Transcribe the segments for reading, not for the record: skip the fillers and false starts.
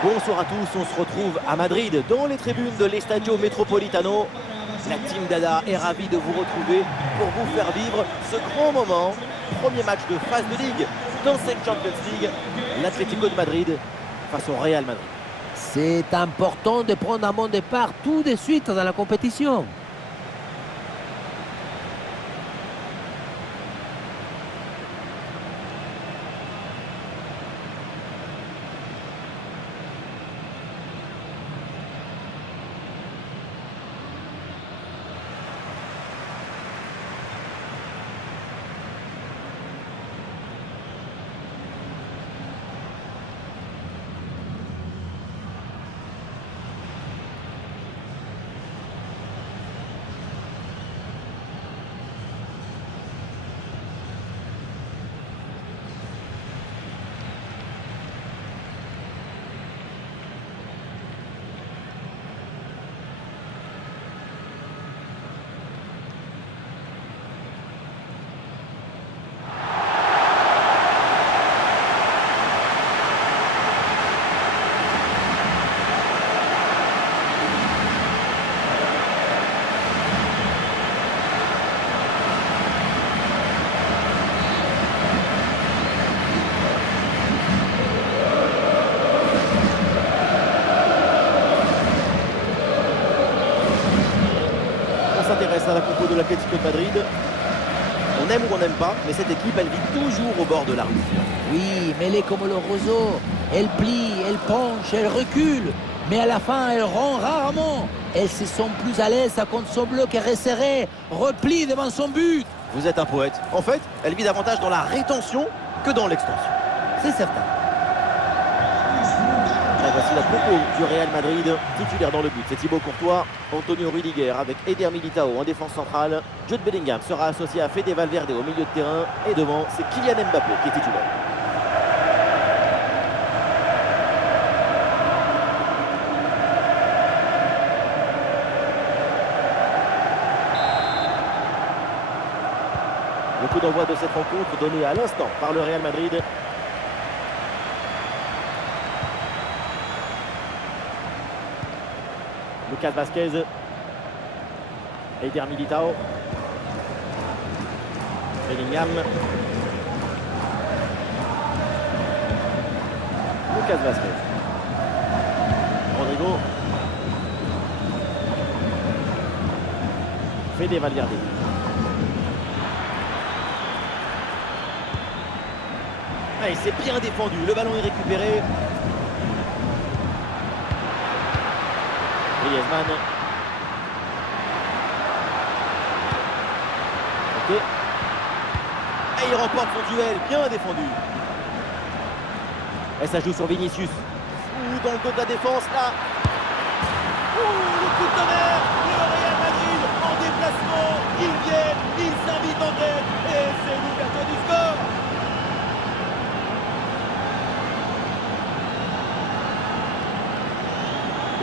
Bonsoir à tous, on se retrouve à Madrid dans les tribunes de l'Estadio Metropolitano. La team Dada est ravie de vous retrouver pour vous faire vivre ce grand moment. Premier match de phase de Ligue dans cette Champions League. L'Atlético de Madrid face au Real Madrid. C'est important de prendre un bon départ tout de suite dans la compétition. À la compo de l'Atlético de Madrid. On aime ou on n'aime pas, mais cette équipe, elle vit toujours au bord de la rue. Oui, mais elle est comme le roseau. Elle plie, elle penche, elle recule. Mais à la fin, elle rend rarement. Elles se sont plus à l'aise contre son bloc resserré, replie devant son but. Vous êtes un poète. En fait, elle vit davantage dans la rétention que dans l'extension. C'est certain. Et voici la compo du Real Madrid, titulaire dans le but. C'est Thibaut Courtois, Antonio Rudiger avec Eder Militao en défense centrale. Jude Bellingham sera associé à Fede Valverde au milieu de terrain. Et devant, c'est Kylian Mbappé qui est titulaire. Le coup d'envoi de cette rencontre donné à l'instant par le Real Madrid. Lucas Vazquez, Eder Militao, Bellingham, Lucas Vazquez, Rodrigo, Fede Valverde. Ah, il s'est bien défendu, le ballon est récupéré. Griezmann. Ok. Et il remporte son duel, bien défendu. Et ça joue sur Vinicius. Ouh, dans le dos de la défense, là. Ouh, le coup de tonnerre. Le Real Madrid en déplacement. Ils viennent, ils s'invitent en tête. Et c'est l'ouverture du score.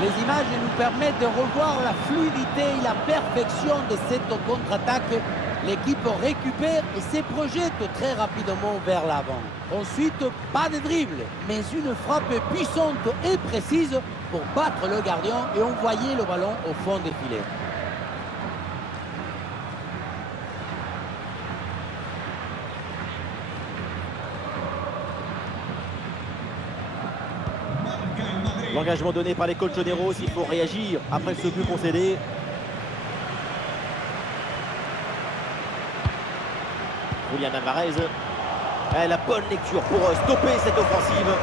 Les images nous permettent de revoir la fluidité et la perfection de cette contre-attaque. L'équipe récupère et se projette très rapidement vers l'avant. Ensuite, pas de dribble, mais une frappe puissante et précise pour battre le gardien et envoyer le ballon au fond des filets. L'engagement donné par les colchoneros, il faut réagir après ce but concédé. Julian Alvarez. La bonne lecture pour stopper cette offensive.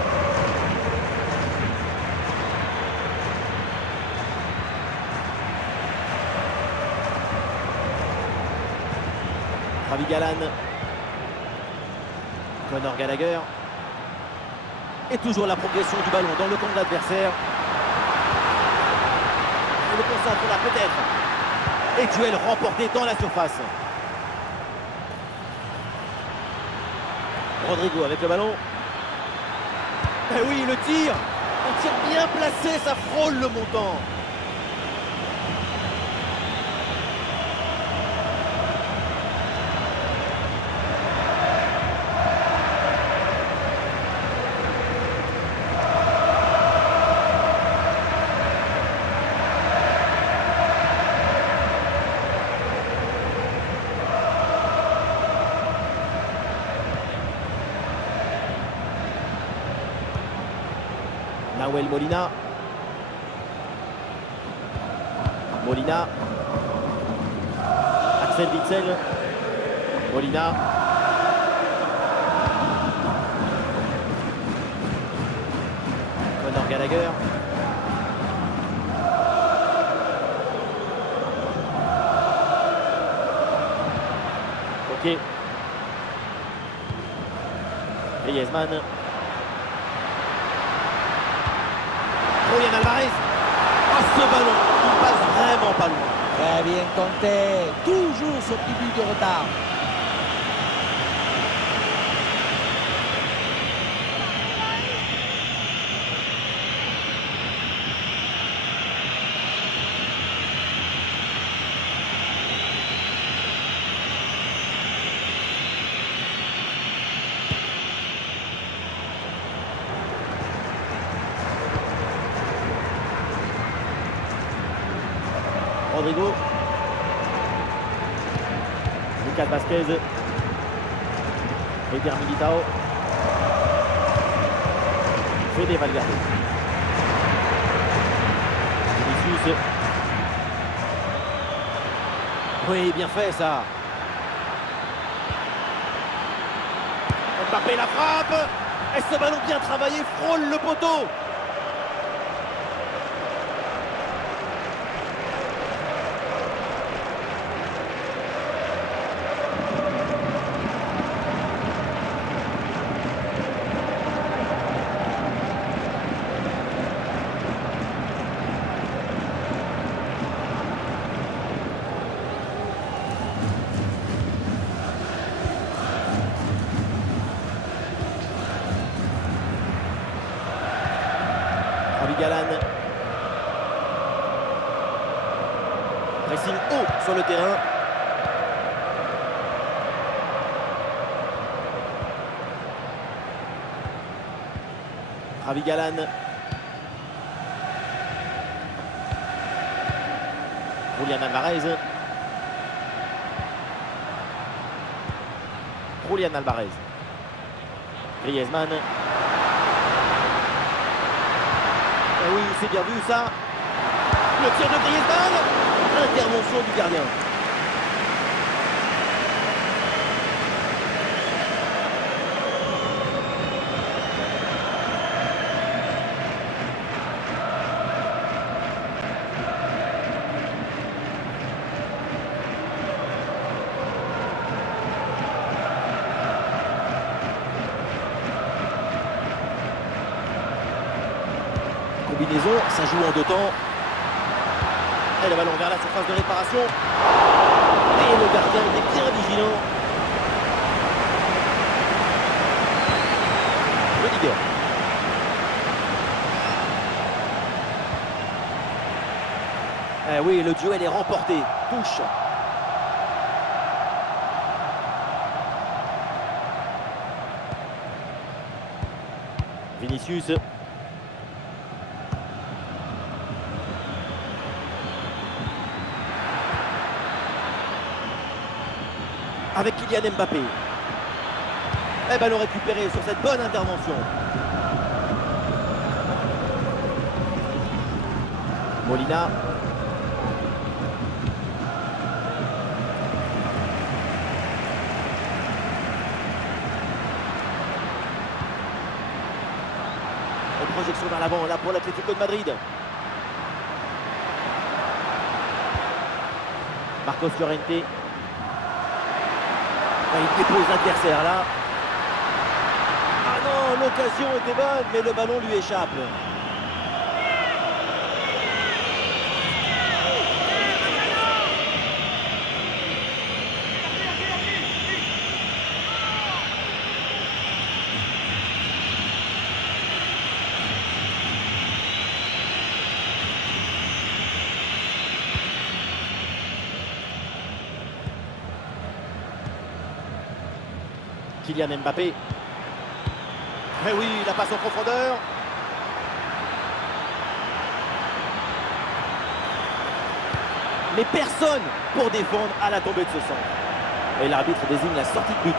Javi Galán. Conor Gallagher. Et toujours la progression du ballon dans le camp de l'adversaire. Il le concentre là peut-être. Et duel remporté dans la surface. Rodrigo avec le ballon. Et oui, le tir. Un tir bien placé, ça frôle le montant. Nahuel Molina. Molina. Axel Witsel. Molina. Conor Gallagher. Ok. Griezmann. Julian Alvarez. Oh, ce ballon, il passe vraiment pas loin. Très bien compté. Toujours ce petit but de retard. Rodrigo. Lucas Vázquez. Eder Militao. Fede Valverde. Vinicius. Oui, bien fait ça. Mbappé la frappe. Et ce ballon bien travaillé frôle le poteau. Galan. Pressing haut sur le terrain. Ravi Galan. Julian Alvarez. Julian Alvarez. Griezmann. Ah oui, c'est bien vu ça. Le tir de Griezmann. Intervention du gardien. Combinaison, ça joue en deux temps. Et le ballon vers la surface de réparation. Et le gardien était bien vigilant. Rudiger. Eh oui, le duel est remporté. Touche. Vinicius. Avec Kylian Mbappé. Et ballon récupéré sur cette bonne intervention. Molina. Une projection vers l'avant là pour l'Atlético de Madrid. Marcos Llorente. Il dépose l'adversaire là. Ah non, l'occasion était bonne, mais le ballon lui échappe. Kylian Mbappé. Eh oui, la passe en profondeur. Mais personne pour défendre à la tombée de ce centre. Et l'arbitre désigne la sortie de but.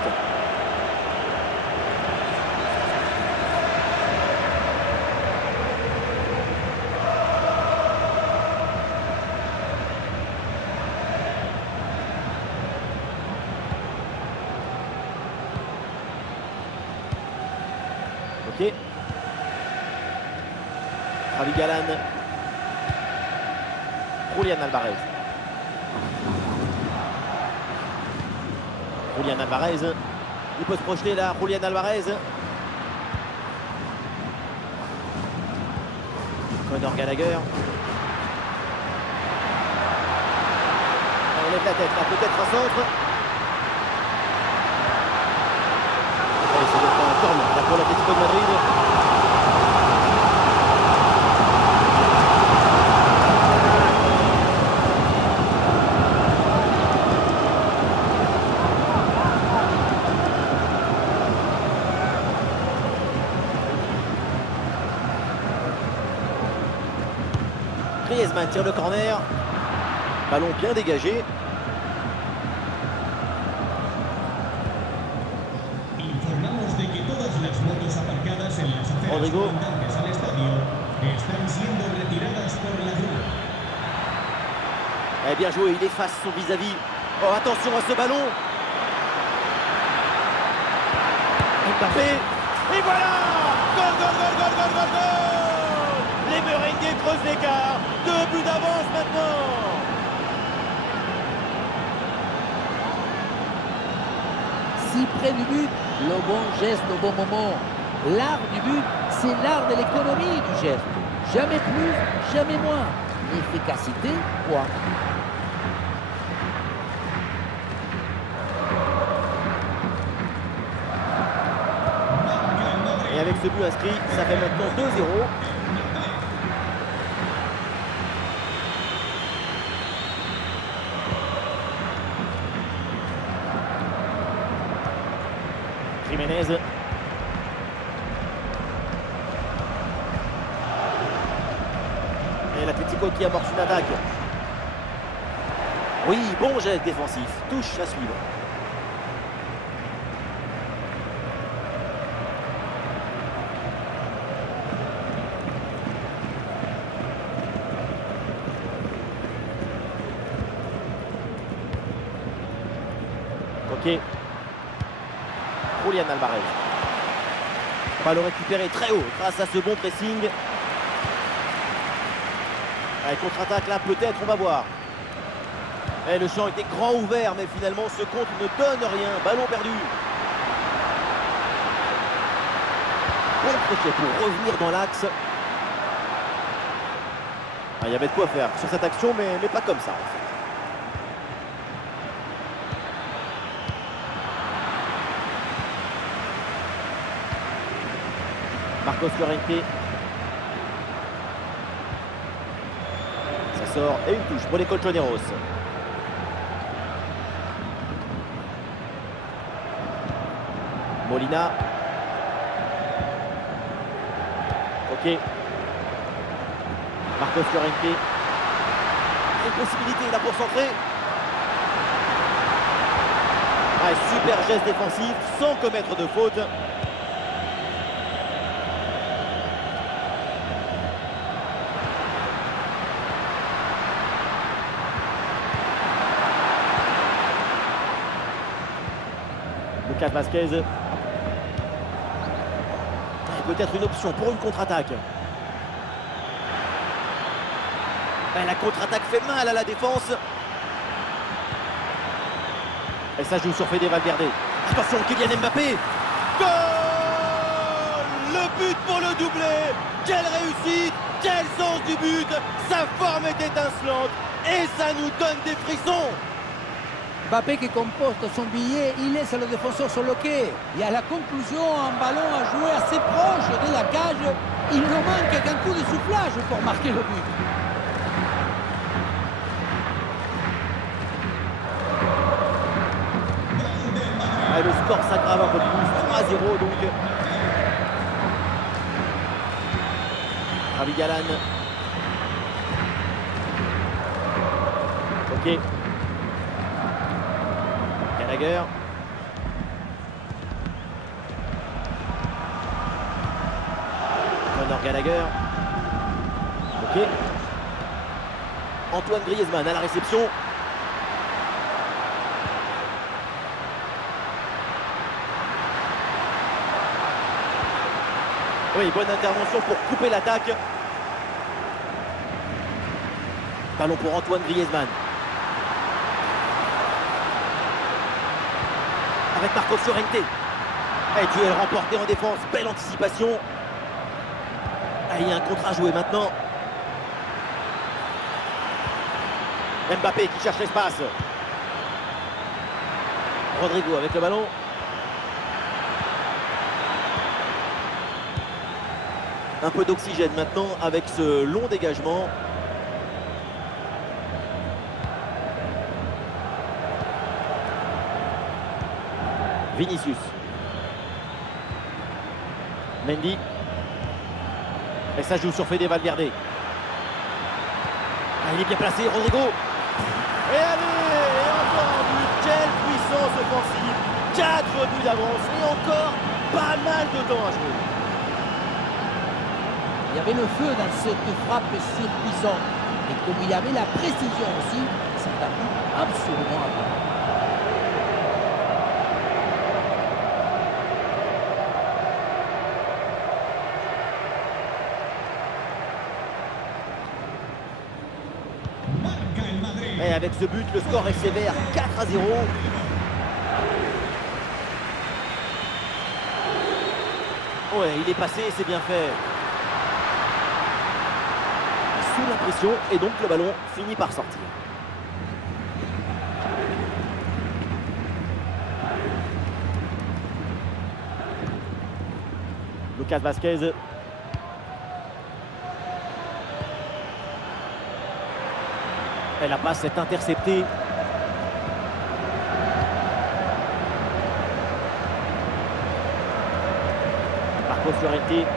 Javi Galán. Julián Alvarez. Julián Alvarez. Il peut se projeter là, Julián Alvarez. Conor Gallagher. On lève la tête là, peut-être un centre. Allez, ça doit être un corner là pour l'Atlético de Madrid. Griezmann tire le corner. Ballon bien dégagé. Informamos de que todas las motos aparcadas en las aceras Rodrigo. colindantes al estadio están siendo retiradas por la grúa. Eh bien joué, il efface son vis-à-vis. Oh, attention à ce ballon. Mbappé. Et voilà. Goal, goal, goal, goal, goal, goal, goal. Les Merengues creusent l'écart. 2 buts d'avance maintenant. Si près du but, le bon geste au bon moment. L'art du but, c'est l'art de l'économie du geste. Jamais plus, jamais moins. L'efficacité, quoi. Et avec ce but inscrit, ça fait maintenant 2-0. Jiménez. Et l'Atlético qui amorce une attaque. Oui, bon geste défensif. Touche à suivre. Ok. Julián Alvarez. Ballon récupéré très haut grâce à ce bon pressing. Allez, contre-attaque là, peut-être, on va voir. Et le champ était grand ouvert, mais finalement ce contre ne donne rien. Ballon perdu. Bon crochet pour revenir dans l'axe. Ah, il y avait de quoi faire sur cette action, mais pas comme ça en fait. Marcos Llorente. Ça sort et une touche pour les Colchoneros. Molina. Ok. Marcos Llorente. Une possibilité là pour centrer. Ah, super geste défensif sans commettre de faute. Lucas Vázquez. Peut-être une option pour une contre-attaque. La contre-attaque fait mal à la défense. Et ça joue sur Fede Valverde. Attention, Kylian Mbappé. Goal! Le but pour le doublé. Quelle réussite! Quel sens du but! Sa forme est étincelante. Et ça nous donne des frissons. Mbappé qui composte son billet, il laisse le défenseur sur le quai. Et à la conclusion, un ballon à jouer assez proche de la cage. Il ne manque qu'un coup de soufflage pour marquer le but. Ah, le score s'aggrave un peu plus. 3-0 donc. Javi Galán. Ok. Gallagher. Conor Gallagher. Ok. Antoine Griezmann à la réception. Oui, bonne intervention pour couper l'attaque. Ballon pour Antoine Griezmann. Avec Marco Llorente. Et duel remporté en défense. Belle anticipation. Ah, il y a un contre à jouer maintenant. Mbappé qui cherche l'espace. Rodrigo avec le ballon. Un peu d'oxygène maintenant avec ce long dégagement. Vinicius. Mendy. Et ça joue sur Fede Valverde. Ah, il est bien placé, Rodrigo. Et allez, et encore un but. Quelle puissance offensive. 4 buts d'avance et encore pas mal de temps à jouer. Il y avait le feu dans cette frappe surpuissante. Et comme il y avait la précision aussi, c'est un but absolument incroyable. Marca el Madrid. Et avec ce but, le score est sévère, 4-0. Ouais, il est passé, c'est bien fait. Sous la pression, et donc le ballon finit par sortir. Lucas Vazquez. Et la passe est interceptée. Marco Llorente.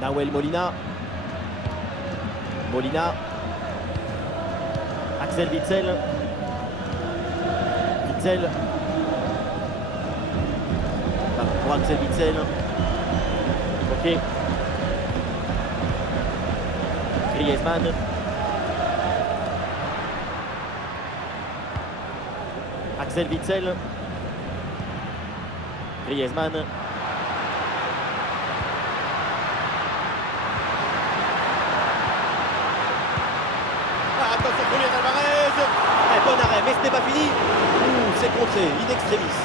Nahuel Molina. Molina. Axel Witsel. Witsel. Pour Axel Witsel. Ok. Griezmann. Axel Witsel. Griezmann. Attention, Julián Alvarez. Bon arrêt, mais ce n'est pas fini. C'est contré, in extremis.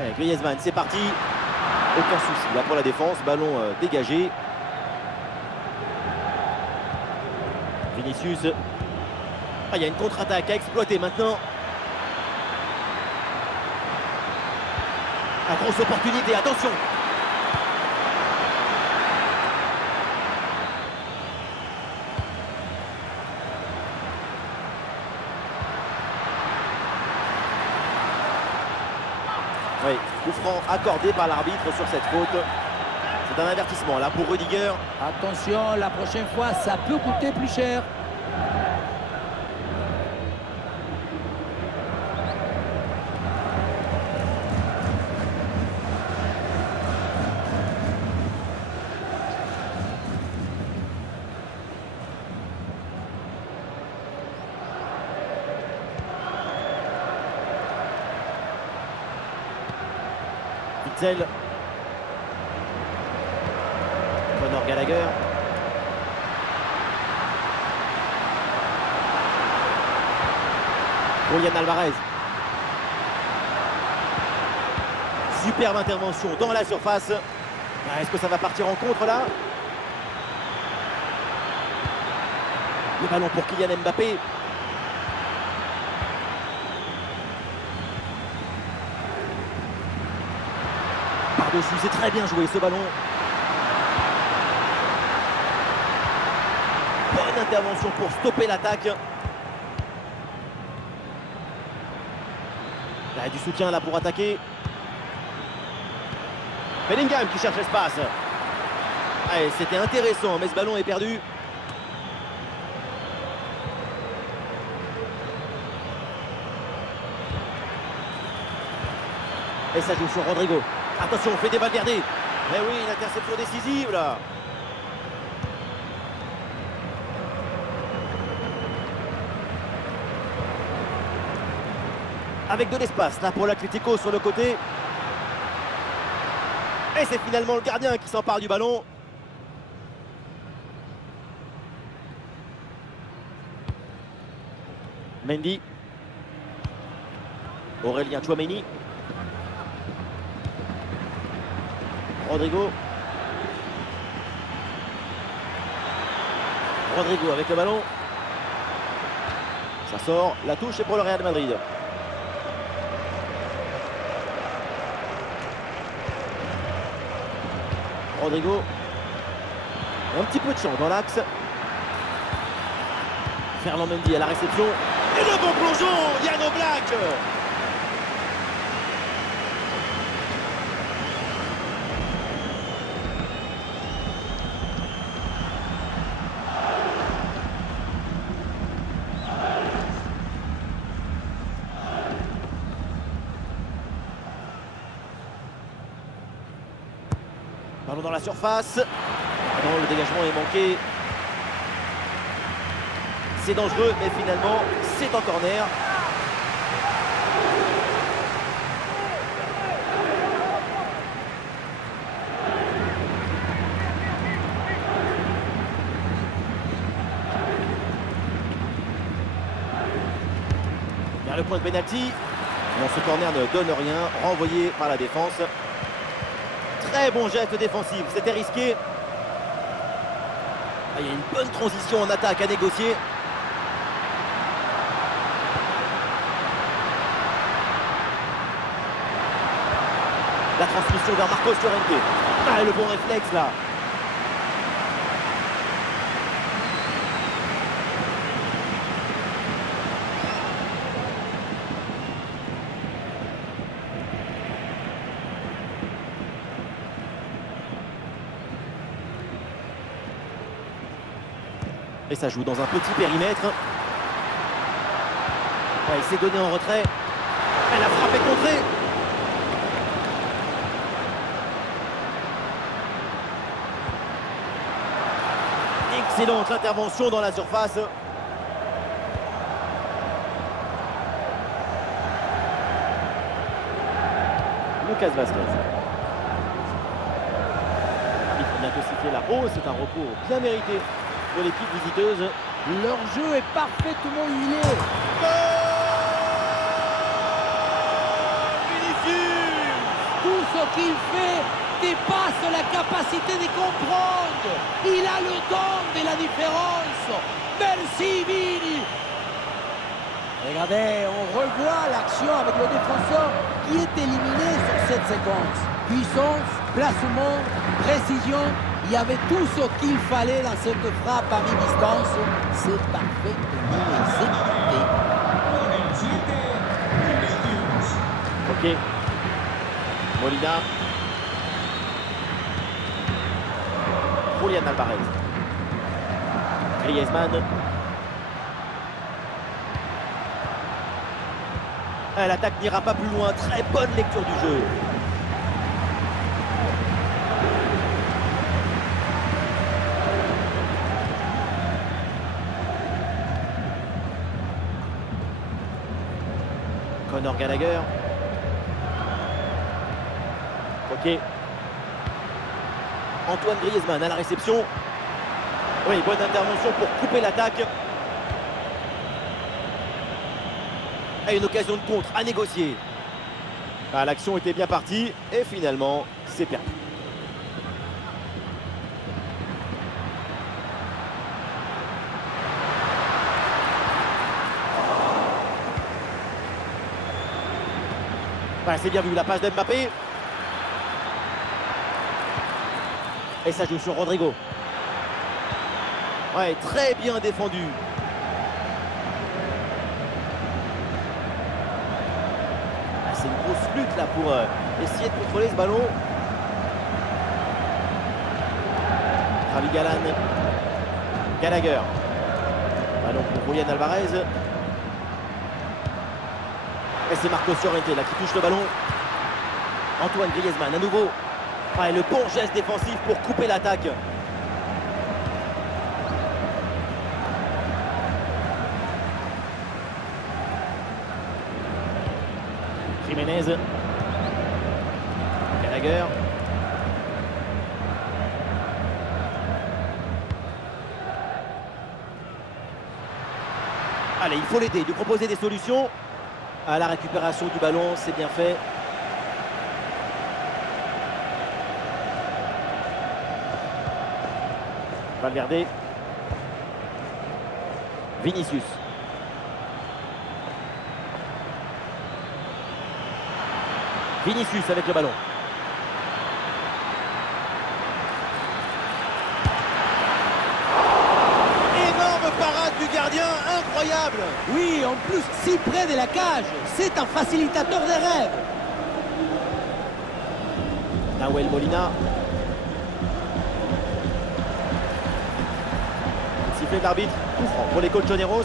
Allez, Griezmann, c'est parti. Aucun souci là pour la défense. Ballon dégagé. Vinicius. Ah, il y a une contre-attaque à exploiter maintenant. La grosse opportunité, attention. Oui, coup franc accordé par l'arbitre sur cette faute. C'est un avertissement là pour Rudiger. Attention, la prochaine fois, ça peut coûter plus cher. Witsel. Conor Gallagher. Julián Alvarez. Superbe intervention dans la surface. Est-ce que ça va partir en contre là? Le ballon pour Kylian Mbappé. Par-dessus, c'est très bien joué ce ballon. Bonne intervention pour stopper l'attaque. Il y a du soutien là pour attaquer. Bellingham qui cherche l'espace. Allez, c'était intéressant, mais ce ballon est perdu. Et ça joue sur Rodrigo. Attention, Fede Valverde. Mais oui, une interception décisive là. Avec de l'espace là pour l'Atlético sur le côté. Et c'est finalement le gardien qui s'empare du ballon. Mendy. Aurélien Tchouaméni. Rodrigo. Rodrigo avec le ballon. Ça sort. La touche est pour le Real Madrid. Rodrigo. Un petit peu de champ dans l'axe. Ferland Mendy à la réception. Et le bon plongeon, Yann Oblak. Ballon dans la surface. Non, le dégagement est manqué. C'est dangereux, mais finalement, c'est en corner. Vers le point de pénalty. Non, ce corner ne donne rien, renvoyé par la défense. Très bon geste défensif, c'était risqué. Ah, il y a une bonne transition en attaque à négocier. La transmission vers Marcos Llorente. Ah, le bon réflexe là. Et ça joue dans un petit périmètre. Ouais, il s'est donné en retrait. Elle a frappé contrée. Excellente intervention dans la surface. Lucas Vázquez. Il faut bientôt siffler la hausse. C'est un repos bien mérité pour l'équipe visiteuse. Leur jeu est parfaitement huilé. Vinicius. Tout ce qu'il fait dépasse la capacité de comprendre. Il a le don de la différence. Merci Vini. Regardez, on revoit l'action avec le défenseur qui est éliminé sur cette séquence. Puissance, placement, précision. Il y avait tout ce qu'il fallait dans cette frappe à mi-distance. C'est parfaitement exécuté. Ok. Molina. Julián Alvarez. Griezmann. L'attaque n'ira pas plus loin. Très bonne lecture du jeu. Conor Gallagher. Ok. Antoine Griezmann à la réception. Oui, bonne intervention pour couper l'attaque. Et une occasion de contre à négocier. Ah, l'action était bien partie et finalement, c'est perdu. Ah, c'est bien vu, la passe d'Mbappé. Et ça joue sur Rodrigo. Ouais, très bien défendu. Ah, c'est une grosse lutte là pour essayer de contrôler ce ballon. Javi Galán. Gallagher. Ballon pour Julián Alvarez. Et c'est Marcos Llorente là qui touche le ballon. Antoine Griezmann à nouveau. Ah, et le bon geste défensif pour couper l'attaque. Jiménez. Gallagher. Allez, il faut l'aider, lui proposer des solutions. À la récupération du ballon, c'est bien fait. Valverde. Vinicius. Vinicius avec le ballon. Énorme parade du gardien, incroyable. Oui, en plus, si près de la cage, c'est un facilitateur des rêves. Nahuel Molina. Sifflet de l'arbitre, coup franc pour les Colchoneros.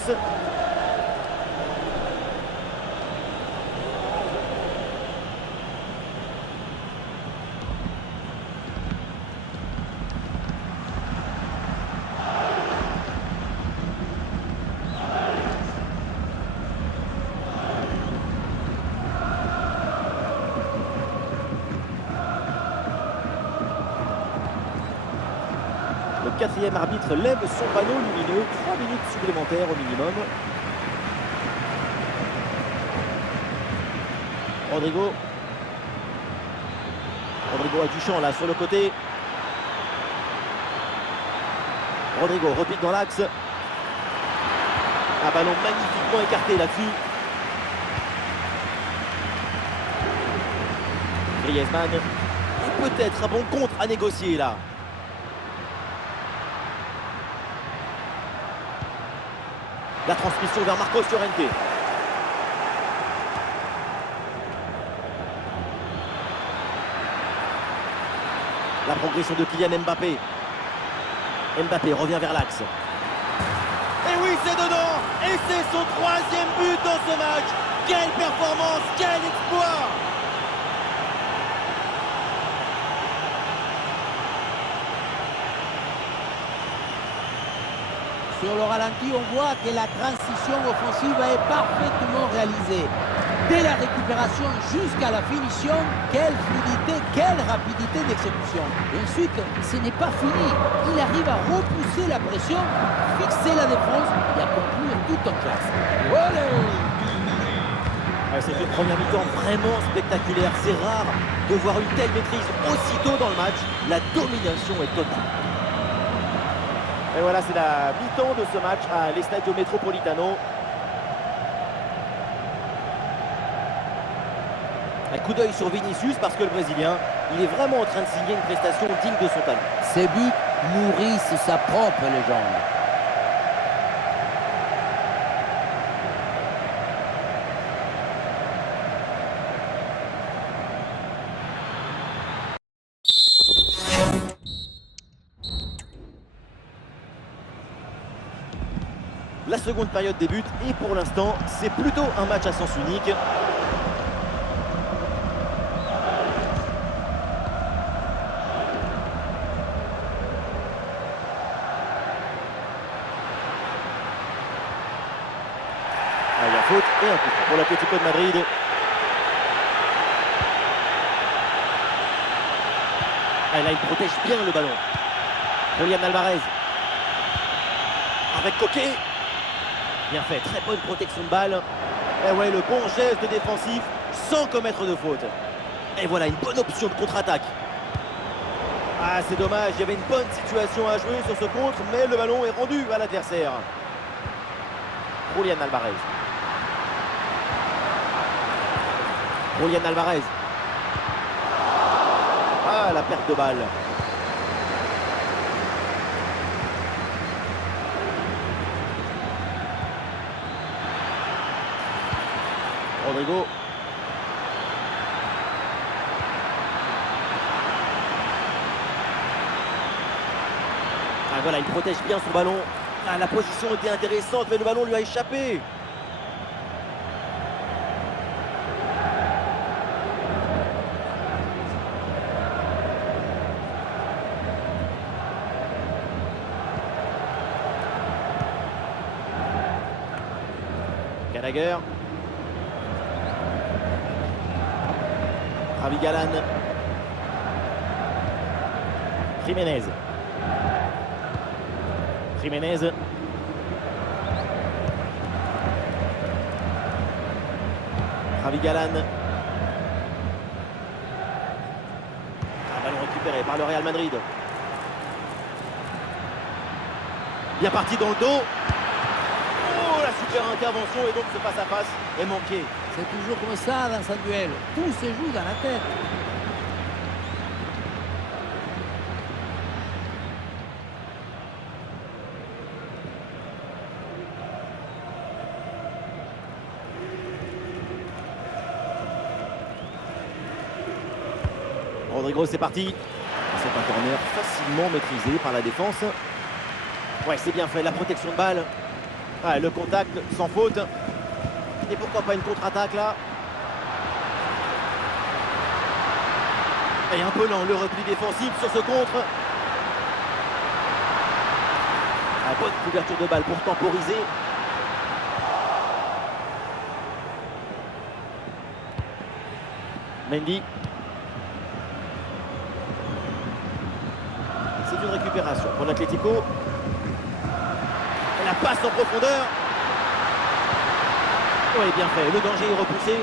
Le quatrième arbitre lève son panneau lumineux, 3 minutes supplémentaires au minimum. Rodrigo a du champ là sur le côté. Rodrigo repique dans l'axe. Un ballon magnifiquement écarté là-dessus. Griezmann. Et peut-être un bon contre à négocier là. La transmission vers Marcos Llorente. La progression de Kylian Mbappé. Mbappé revient vers l'axe. Et oui, c'est dedans. Et c'est son 3e but dans ce match. Quelle performance, quel exploit. Sur le ralenti, on voit que la transition offensive est parfaitement réalisée. Dès la récupération jusqu'à la finition, quelle fluidité, quelle rapidité d'exécution. Et ensuite, ce n'est pas fini. Il arrive à repousser la pression, fixer la défense et à conclure tout en classe. Olé! C'est une première mi-temps vraiment spectaculaire. C'est rare de voir une telle maîtrise aussitôt dans le match. La domination est totale. Et voilà, c'est la mi-temps de ce match à l'Estadio Metropolitano. Un coup d'œil sur Vinicius parce que le Brésilien, il est vraiment en train de signer une prestation digne de son talent. Ces buts nourrissent sa propre légende. La seconde période débute et pour l'instant, c'est plutôt un match à sens unique. Ah, il y a faute et un coup franc pour l'Atlético de Madrid. Ah, là, il protège bien le ballon. Julián Álvarez. Avec Coquet. Bien fait, très bonne protection de balle. Et ouais, le bon geste défensif sans commettre de faute. Et voilà, une bonne option de contre-attaque. Ah, c'est dommage, il y avait une bonne situation à jouer sur ce contre, mais le ballon est rendu à l'adversaire. Julián Álvarez. Julián Álvarez. Ah, la perte de balle. Rodrigo. Ah, voilà, il protège bien son ballon. Ah, la position était intéressante, mais le ballon lui a échappé. Gallagher. Javi Galán. Jiménez. Jiménez. Javi Galán. Un ballon récupéré par le Real Madrid. Bien parti dans le dos. Oh, la super intervention et donc ce face-à-face est manqué. C'est toujours comme ça dans un duel. Tout se joue dans la tête. Rodrigo, c'est parti. C'est un corner facilement maîtrisé par la défense. Ouais, c'est bien fait, la protection de balle. Ouais, le contact sans faute. Et pourquoi pas une contre-attaque là. Et un peu lent le repli défensif sur ce contre. Ah, bonne couverture de balle pour temporiser. Mendy. C'est une récupération pour l'Atlético. La passe en profondeur. Oui, bien fait. Le danger est repoussé.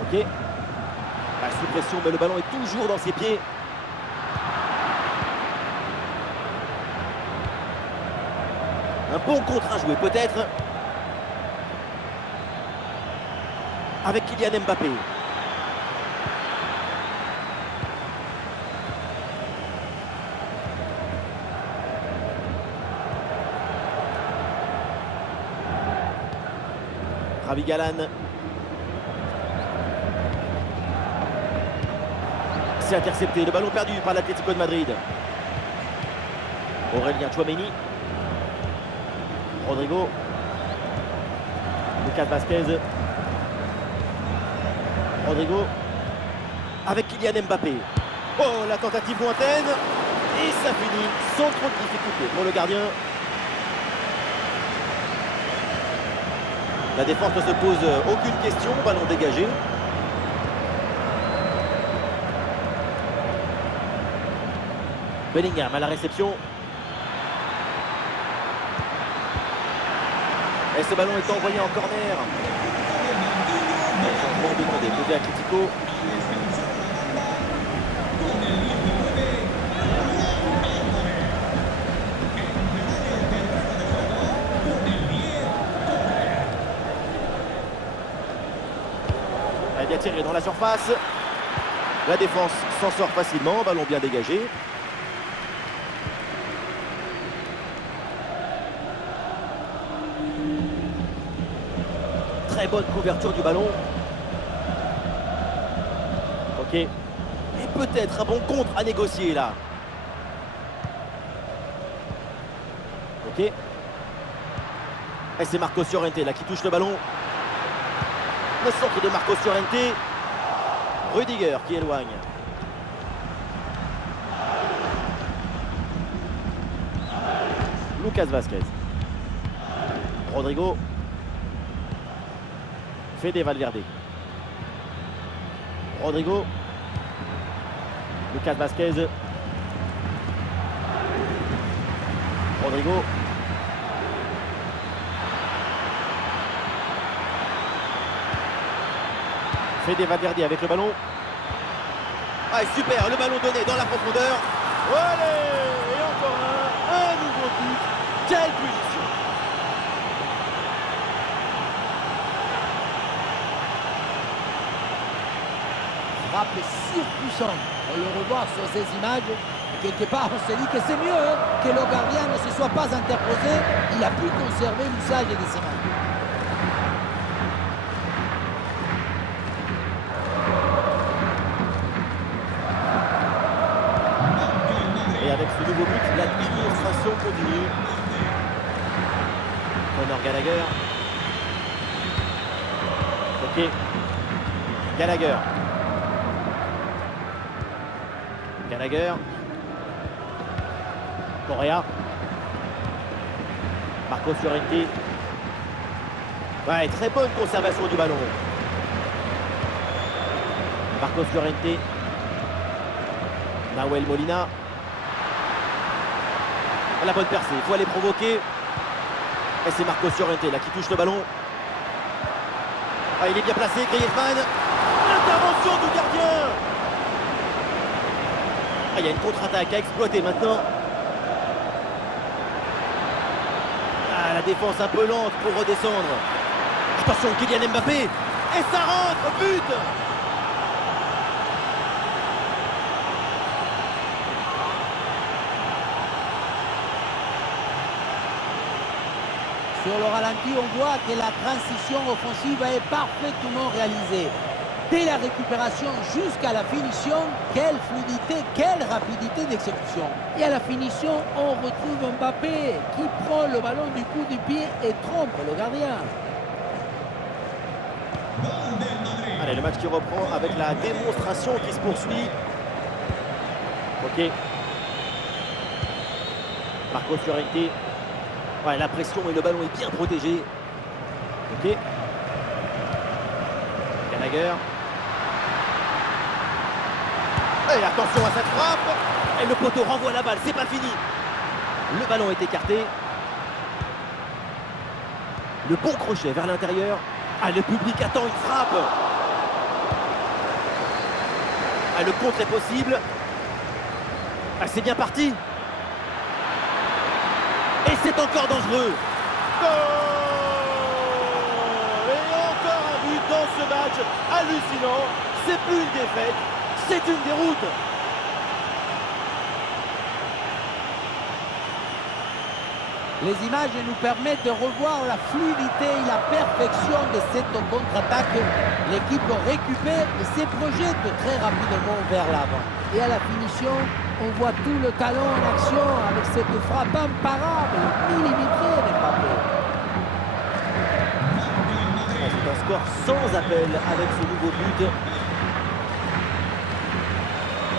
Ok. Sous pression, mais le ballon est toujours dans ses pieds. Un bon contre à jouer peut-être. Avec Kylian Mbappé. Javi Galán. C'est intercepté. Le ballon perdu par l'Atlético de Madrid. Aurélien Tchouaméni. Rodrigo. Lucas Vázquez. Rodrigo. Avec Kylian Mbappé. Oh, la tentative lointaine. Et ça finit sans trop de difficulté pour le gardien. La défense ne se pose aucune question, ballon dégagé. Bellingham à la réception. Et ce ballon est envoyé en corner. Changement demandé côté Atlético. Elle vient tirer dans la surface. La défense s'en sort facilement, ballon bien dégagé. Très bonne couverture du ballon. Ok. Et peut-être un bon contre à négocier là. Ok. Et c'est Marcos Llorente là qui touche le ballon. Le centre de Marcos Llorente. Rudiger qui éloigne. Lucas Vázquez. Rodrigo. Fede Valverde. Rodrigo. Lucas Vázquez. Rodrigo. Fede Valverde avec le ballon. Ah, super, le ballon donné dans la profondeur. Allez, et encore un nouveau but. Quelle punition! Frappe surpuissante. On le revoit sur ces images. Et quelque part, on se dit que c'est mieux que le gardien ne se soit pas interposé. Il a pu conserver l'usage de ses mains. Et avec ce nouveau but, la démonstration continue. Conor Gallagher. Ok. Gallagher. Gallagher. Correa. Marcos Llorente. Ouais, très bonne conservation du ballon. Marcos Llorente. Nahuel Molina. La bonne percée, il faut aller provoquer. Et c'est Marcos Llorente là qui touche le ballon. Ah, il est bien placé, Griezmann. L'intervention du gardien. Ah, il y a une contre-attaque à exploiter maintenant. Ah, la défense un peu lente pour redescendre. Attention, Kylian Mbappé. Et ça rentre, but. Sur le ralenti, on voit que la transition offensive est parfaitement réalisée. Dès la récupération jusqu'à la finition, quelle fluidité, quelle rapidité d'exécution. Et à la finition, on retrouve Mbappé qui prend le ballon du coup du pied et trompe le gardien. Allez, le match qui reprend avec la démonstration qui se poursuit. Ok. Marcos Llorente. Ouais, la pression et le ballon est bien protégé. Ok. Gallagher. Et attention à cette frappe. Et le poteau renvoie la balle, c'est pas fini. Le ballon est écarté. Le bon crochet vers l'intérieur. Ah, le public attend une frappe. Ah, le contre est possible. Ah, c'est bien parti. Et c'est encore dangereux. Goal! Et encore un but dans ce match hallucinant. C'est plus une défaite, c'est une déroute. Les images nous permettent de revoir la fluidité et la perfection de cette contre-attaque. L'équipe récupère et se projette très rapidement vers l'avant. Et à la finition, on voit tout le talent en action avec cette frappe imparable, millimétrée de Mbappé. C'est un score sans appel avec ce nouveau but.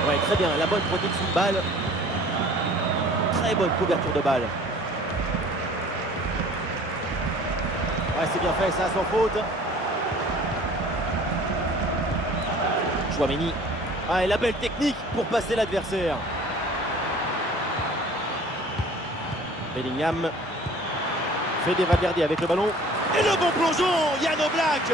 Ouais, très bien, la bonne protection de balle. Très bonne couverture de balle. Ouais, c'est bien fait, ça, sans faute. Chouameni. Ah, et la belle technique pour passer l'adversaire. Bellingham. Fede Valverde avec le ballon. Et le bon plongeon, Jan Oblak.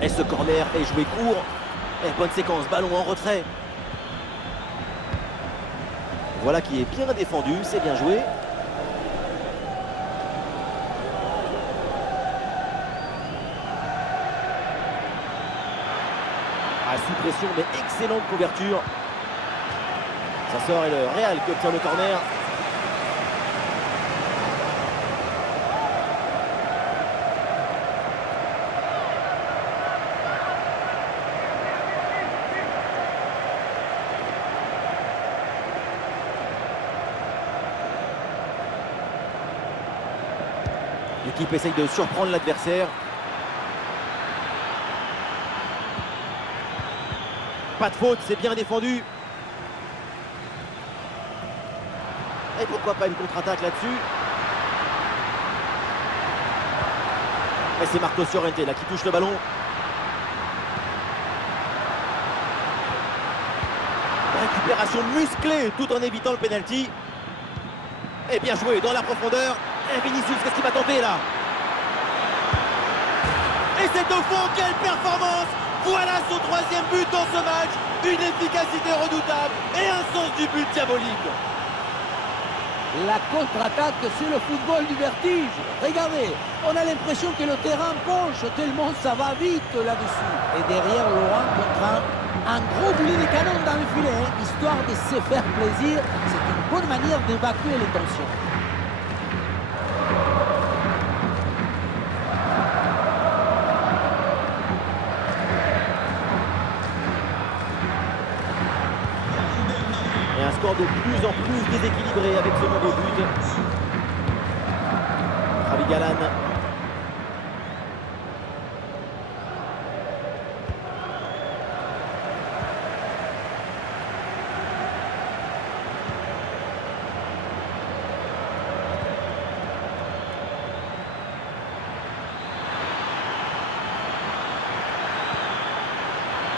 Et ce corner est joué court. Et bonne séquence, ballon en retrait. Voilà qui est bien défendu, c'est bien joué. Ah, sous pression, mais excellente couverture. Ça sort et le Real qui obtient le corner. L'équipe essaye de surprendre l'adversaire. Pas de faute, c'est bien défendu. Et pourquoi pas une contre-attaque là-dessus. Et c'est Marcos Llorente là qui touche le ballon. Récupération musclée tout en évitant le penalty. Et bien joué dans la profondeur. Et Vinicius, qu'est-ce qu'il va tenter là? Et c'est au fond, quelle performance! Voilà son troisième but dans ce match. Une efficacité redoutable et un sens du but diabolique. La contre-attaque, c'est le football du vertige. Regardez, on a l'impression que le terrain penche tellement ça va vite là-dessus. Et derrière, Laurent contraint un gros boulet de canon dans le filet, histoire de se faire plaisir. C'est une bonne manière d'évacuer les tensions. mi-temps de plus en plus déséquilibré avec ce nouveau but. Javi Galán.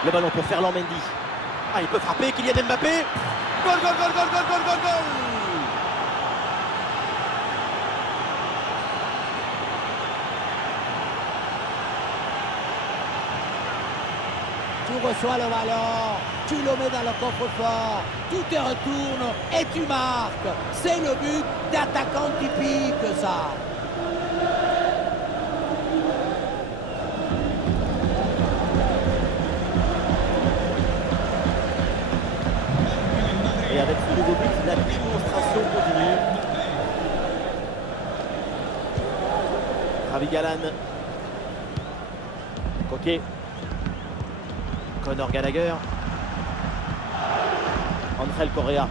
Le ballon pour Ferland Mendy. Ah, il peut frapper, Kylian Mbappé. Goal, goal, goal, goal, goal, goal, goal, goal. Tu reçois le ballon, tu le mets dans le coffre-fort, tu te retournes et tu marques. C'est le but d'attaquant typique, ça. Et avec ce nouveau but, la démonstration continue. Javi Galán. Coquet. Conor Gallagher. Ángel Correa.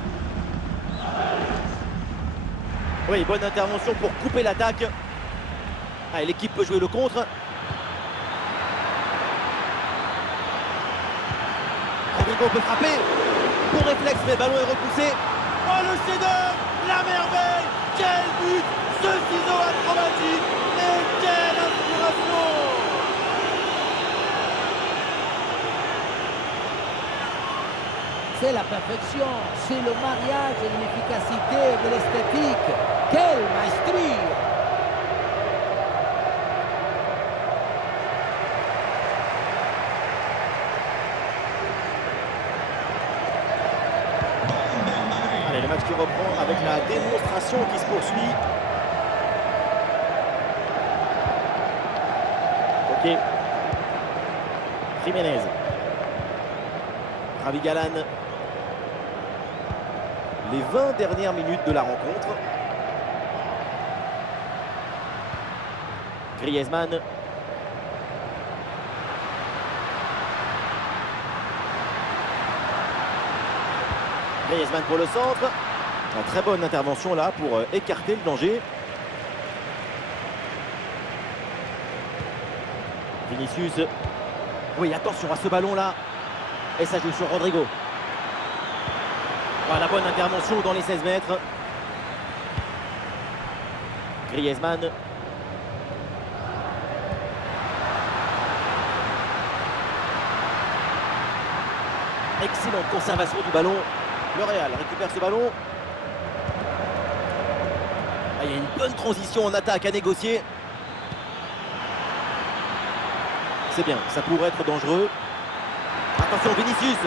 Oui, bonne intervention pour couper l'attaque. Ah, l'équipe peut jouer le contre. Rodrigo peut frapper. Bon réflexe, mais le ballon est repoussé. Oh, le chef-d'œuvre, la merveille. Quel but, ce ciseau acrobatique. Et quelle inspiration. C'est la perfection, c'est le mariage de l'efficacité et de l'esthétique. Quelle maestria! Allez, le match qui reprend avec la démonstration qui se poursuit. Ok. Jiménez. Javi Galán. Les 20 dernières minutes de la rencontre. Griezmann. Griezmann pour le centre. Une très bonne intervention là pour écarter le danger. Vinicius. Oui, attention à ce ballon là. Et ça joue sur Rodrigo. Voilà, bonne intervention dans les 16 mètres. Griezmann. Excellente conservation du ballon. Le Real récupère ce ballon. Ah, il y a une bonne transition en attaque à négocier. C'est bien, ça pourrait être dangereux. Attention, Vinicius.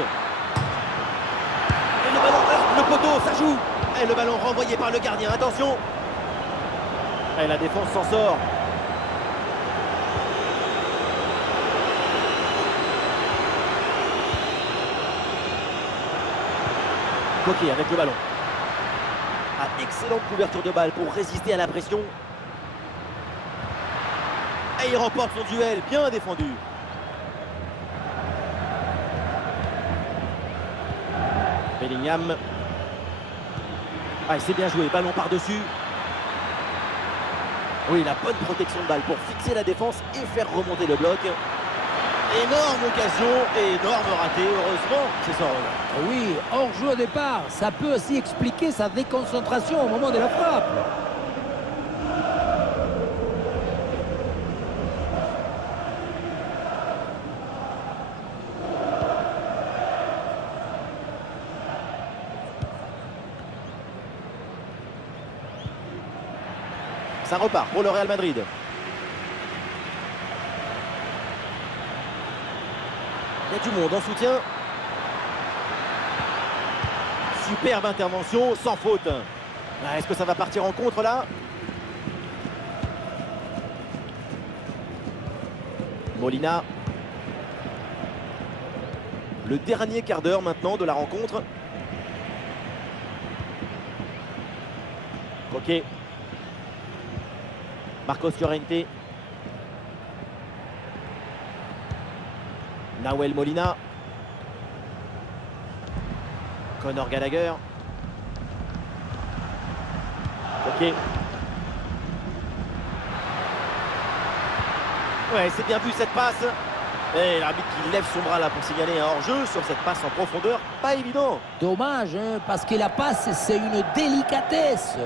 Et le ballon heurte le poteau, ça joue. Et le ballon renvoyé par le gardien, attention. Et la défense s'en sort. Coquet avec le ballon. Ah, excellente couverture de balle pour résister à la pression. Et il remporte son duel, bien défendu. Bellingham. Ah, il s'est bien joué, ballon par-dessus. Oui, la bonne protection de balle pour fixer la défense et faire remonter le bloc. Énorme occasion et énorme raté, heureusement, c'est sans regret. Oui, hors-jeu au départ, ça peut aussi expliquer sa déconcentration au moment de la frappe. Ça repart pour le Real Madrid. Il y a du monde en soutien. Superbe intervention, sans faute. Ah, est-ce que ça va partir en contre là? Molina. Le dernier quart d'heure maintenant de la rencontre. Ok. Marcos Llorente. Nahuel Molina. Conor Gallagher. Ok. Ouais, c'est bien vu cette passe. Et l'arbitre qui lève son bras là pour signaler un hors-jeu sur cette passe en profondeur. Pas évident. Dommage, hein, parce que la passe, c'est une délicatesse.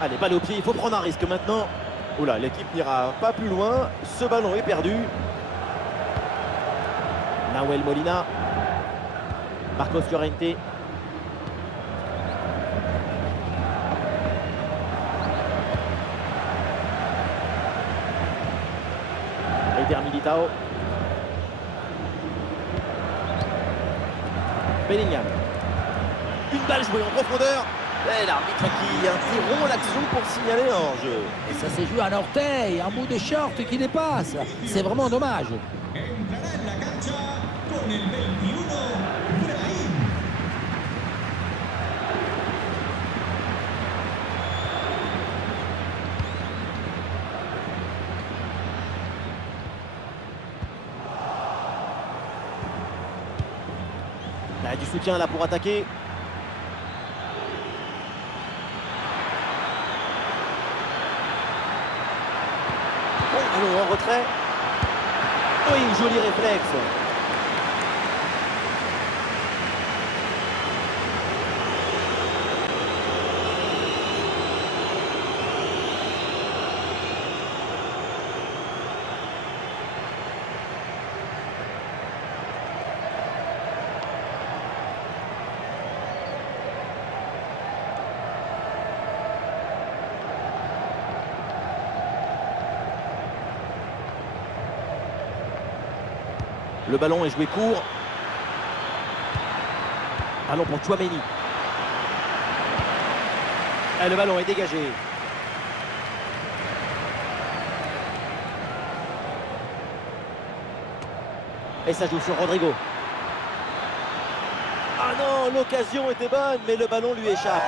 Allez, balle au pied, il faut prendre un risque maintenant. Oula, l'équipe n'ira pas plus loin. Ce ballon est perdu. Nahuel Molina. Marcos Llorente. Eder Militao. Bellingham. Une balle jouée en profondeur. Et l'arbitre qui interrompt l'action pour signaler un hors-jeu. Et ça s'est joué à l'orteil, un bout de short qui dépasse. C'est vraiment dommage. Entrará en la cancha con el 21, Brahim. Il y a du soutien là pour attaquer. Allons en retrait. Oui, joli réflexe. Le ballon est joué court. Allons pour Tchouaméni. Et le ballon est dégagé. Et ça joue sur Rodrigo. Ah non, l'occasion était bonne, mais le ballon lui échappe.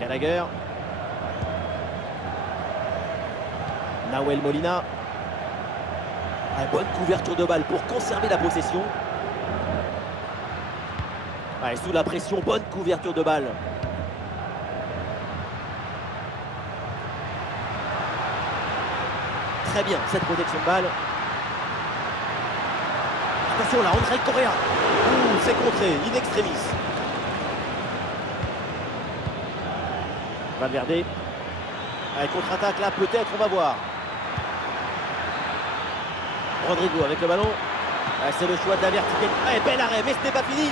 Gallagher. Nahuel Molina. Bonne couverture de balle pour conserver la possession. Ouais, sous la pression, bonne couverture de balle. Très bien cette protection de balle. Attention là, André Correa. C'est contré, in extremis. Valverde. Allez, contre-attaque là, peut-être, on va voir. Rodrigo avec le ballon. C'est le choix de la verticale. Allez, bel arrêt, mais ce n'est pas fini.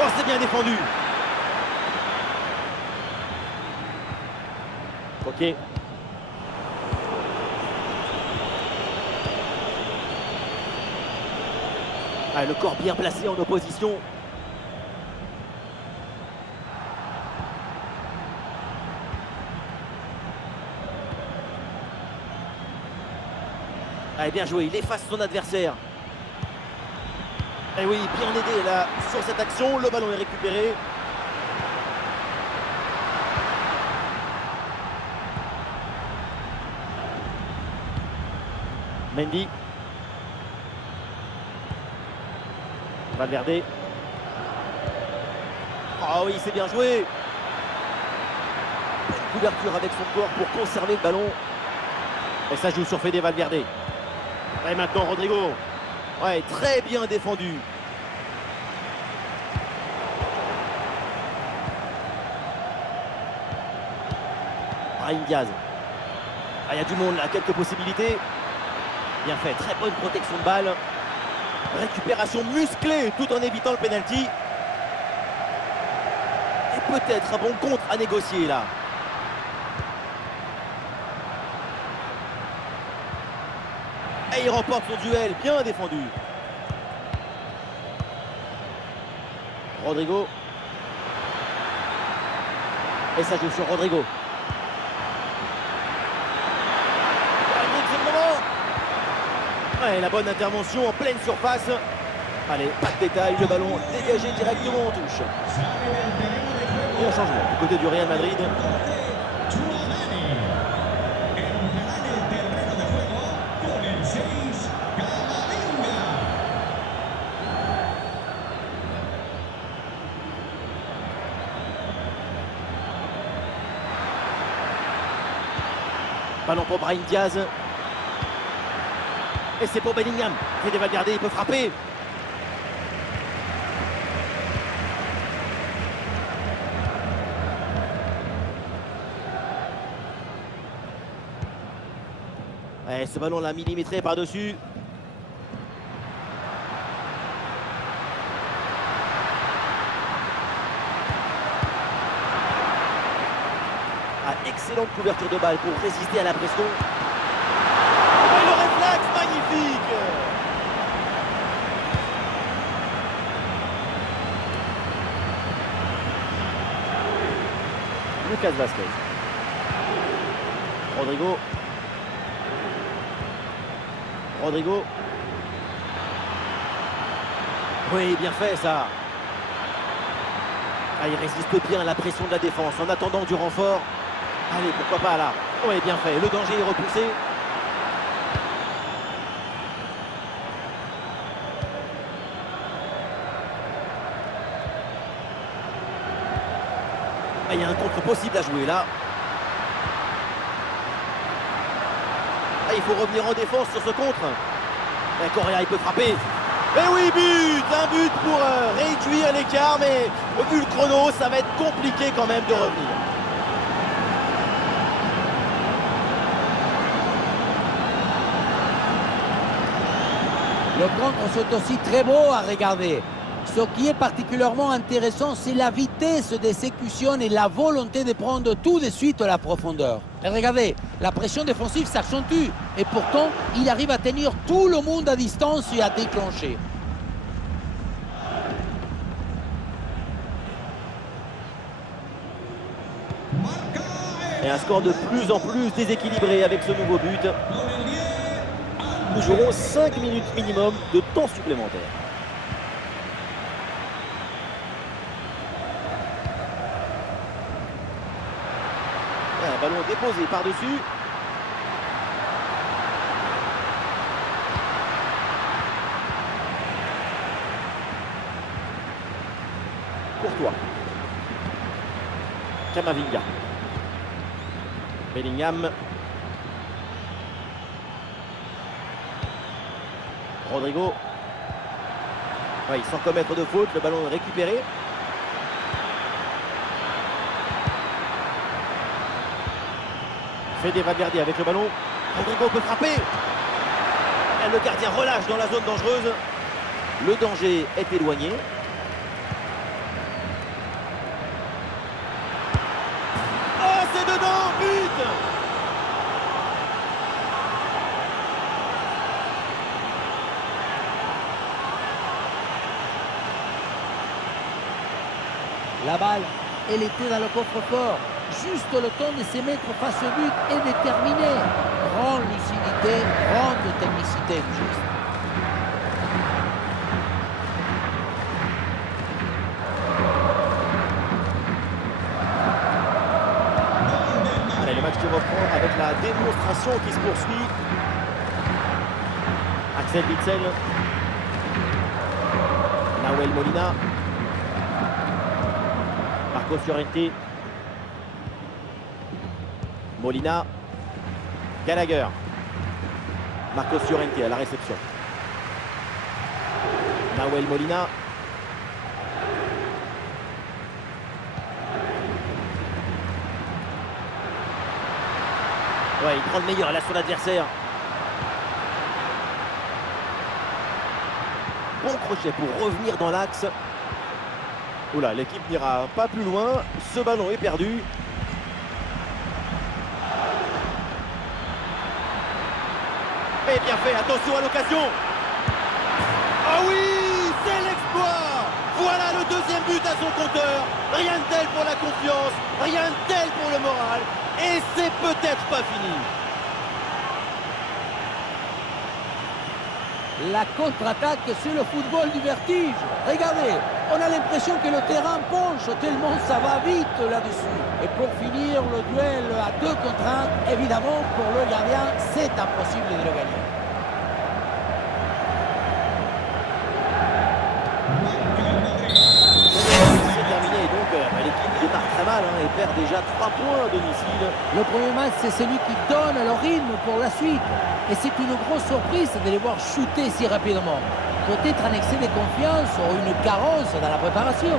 Oh, c'est bien défendu. Ok. Allez, le corps bien placé en opposition. Allez, bien joué, il efface son adversaire. Et oui, bien aidé là sur cette action, le ballon est récupéré. Mendy. Valverde. Ah oui, c'est bien joué. Bonne couverture avec son corps pour conserver le ballon. Et ça joue sur Fede Valverde. Et maintenant Rodrigo. Ouais, très bien défendu. Brahim Diaz. Ah, il y a du monde là, quelques possibilités. Bien fait, très bonne protection de balle. Récupération musclée tout en évitant le penalty. Et peut-être un bon contre à négocier là. Et il remporte son duel, bien défendu. Rodrigo. Et ça joue sur Rodrigo. Ouais, la bonne intervention en pleine surface. Allez, pas de détail, le ballon dégagé directement en touche. Et un changement du côté du Real Madrid. Ballon pour Brahim Diaz. Et c'est pour Bellingham. Fede Valverde, il peut frapper. Ouais, ce ballon l'a millimétré par-dessus. Excellente couverture de balle pour résister à la pression. Et le réflexe magnifique. Lucas Vazquez. Rodrigo. Rodrigo. Oui, bien fait ça. Ah, il résiste bien à la pression de la défense en attendant du renfort. Allez, pourquoi pas là. Oui, bien fait. Le danger est repoussé. Ah, il y a un contre possible à jouer là. Ah, il faut revenir en défense sur ce contre. Et Correa, il peut frapper. Et oui, but. Un but pour réduire l'écart, mais vu le chrono, ça va être compliqué quand même de revenir. Le contre, c'est aussi très beau à regarder. Ce qui est particulièrement intéressant, c'est la vitesse d'exécution et la volonté de prendre tout de suite la profondeur. Et regardez, la pression défensive s'accentue. Et pourtant, il arrive à tenir tout le monde à distance et à déclencher. Et un score de plus en plus déséquilibré avec ce nouveau but. Nous jouerons 5 minutes minimum de temps supplémentaire. Un ballon déposé par-dessus. Courtois. Camavinga. Bellingham. Rodrigo. Ouais, sans commettre de faute, le ballon est récupéré. Fede Valverde avec le ballon. Rodrigo peut frapper. Et le gardien relâche dans la zone dangereuse. Le danger est éloigné. Oh, c'est dedans, but! La balle, elle était dans le coffre-fort. Juste le temps de se mettre face au but et de terminer. Grande lucidité, grande technicité du geste. Allez, le match qui reprend avec la démonstration qui se poursuit. Axel Witsel. Nahuel Molina. Marcos Llorente. Molina. Gallagher. Marcos Llorente à la réception. Nahuel Molina. Ouais, il prend le meilleur là sur l'adversaire. Bon crochet pour revenir dans l'axe. Oula, l'équipe n'ira pas plus loin. Ce ballon est perdu. Et bien fait, attention à l'occasion. Ah oui, c'est l'exploit. Voilà le deuxième but à son compteur. Rien de tel pour la confiance, rien de tel pour le moral. Et c'est peut-être pas fini. La contre-attaque, c'est le football du vertige. Regardez, on a l'impression que le terrain penche tellement ça va vite là-dessus. Et pour finir le duel à 2 contre 1, évidemment, pour le gardien, c'est impossible de le gagner. C'est terminé, donc l'équipe démarre très mal et perd déjà 3 points à domicile. Le premier match, c'est celui qui donne le rythme pour la suite. Et c'est une grosse surprise de les voir shooter si rapidement. Peut-être un excès de confiance ou une carence dans la préparation.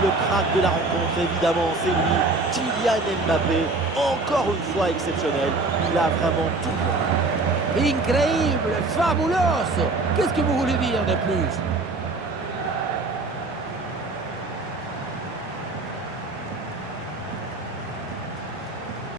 Le crack de la rencontre, évidemment, c'est lui, Kylian Mbappé. Encore une fois exceptionnel. Il a vraiment tout. Incroyable, fabuloso. Qu'est-ce que vous voulez dire de plus?